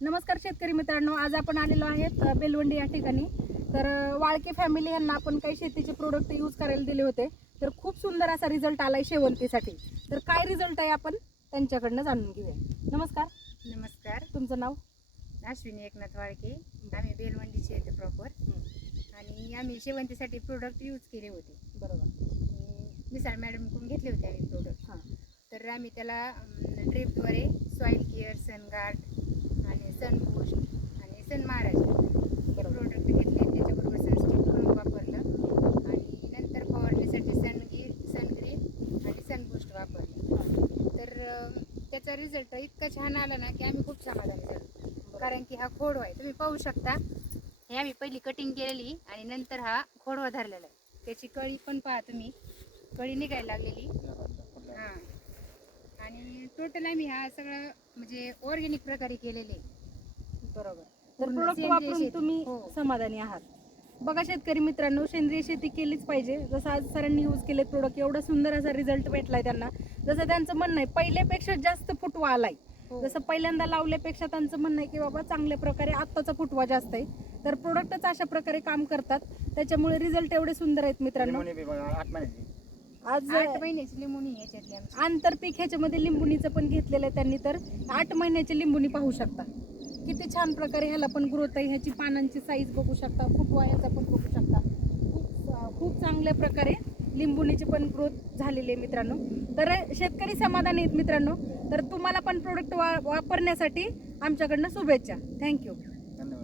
नमस्कार शेतकरी मित्रांनो, आज आपण आलेलो आहेत बेलवंडी या ठिकाणी. तर वाळके फॅमिली यांना आपण काही शेतीचे प्रोडक्ट यूज करायला दिले होते. तर खूप सुंदर असा रिझल्ट आलाय शेवंतीसाठी. तर काय रिझल्ट आहे आपण त्यांच्याकडनं जाणून घेऊया. नमस्कार. नमस्कार, तुमचं नाव? अश्विनी एकनाथ वाळके. आम्ही बेलवंडीचे येते प्रॉपर आणि आम्ही शेवंतीसाठी प्रोडक्ट यूज केले होते. बरोबर. मिसाळ मॅडमकडून घेतले होते आम्ही प्रोडक्ट. हां. तर आम्ही त्याला ड्रिपद्वारे सॉईल केअर, सनगार्ड आणि सनबूस्ट आणि सन महाराज हे प्रोडक्ट घेतले. त्याच्याबरोबर सनस्टिक पण वापरलं आणि नंतर फवारणीसाठी सनग्रीन आणि सनबूस्ट वापरलं. तर त्याचा रिझल्ट इतका छान आला ना की आम्ही खूप समाधानी झालो. कारण की हा खोडवा आहे, तुम्ही पाहू शकता. हे आम्ही पहिली कटिंग केलेली आणि नंतर हा खोडवा धरलेला आहे. त्याची कळी पण पहा तुम्ही, कळी निघायला लागलेली. हां, आणि टोटल आम्ही हा सगळा म्हणजे ऑर्गॅनिक प्रकारे केलेले. बरोबर. तर पूर्ण प्रोडक्ट सेंद्रिय वापरून शेती. तुम्ही हो. समाधानी आहात. बघा शेतकरी मित्रांनो, सेंद्रिय शेती केलीच पाहिजे. जसं आज सरांनी यूज केले प्रोडक्ट, एवढा सुंदर असा रिझल्ट भेटलाय त्यांना. जसं त्यांचं म्हणणं आहे, पहिल्यापेक्षा जास्त फुटवा आलाय. हो. जसं पहिल्यांदा लावल्यापेक्षा त्यांचं म्हणणं आहे की बाबा चांगल्या प्रकारे आत्ताचा फुटवा जास्त आहे. तर प्रोडक्टच अशा प्रकारे काम करतात, त्याच्यामुळे रिझल्ट एवढे सुंदर आहेत मित्रांनो. आज 8 महिन्याची लिंबुणी याच्यातली आमची. आंतरपीक ह्याच्यामध्ये लिंबुणीचं पण घेतलेलं आहे त्यांनी. तर 8 महिन्याची लिंबुणी पाहू शकता, किती छान प्रकारे ह्याला पण ग्रोथ आहे. ह्याची पानांची साईज बघू शकता, फुटवा ह्याचा पण बघू शकता. खूप चांगल्या प्रकारे लिंबुणीची पण ग्रोथ झालेली आहे मित्रांनो. तर शेतकरी समाधानी आहेत मित्रांनो. तर तुम्हाला पण प्रोडक्ट वापरण्यासाठी आमच्याकडनं शुभेच्छा. थँक्यू.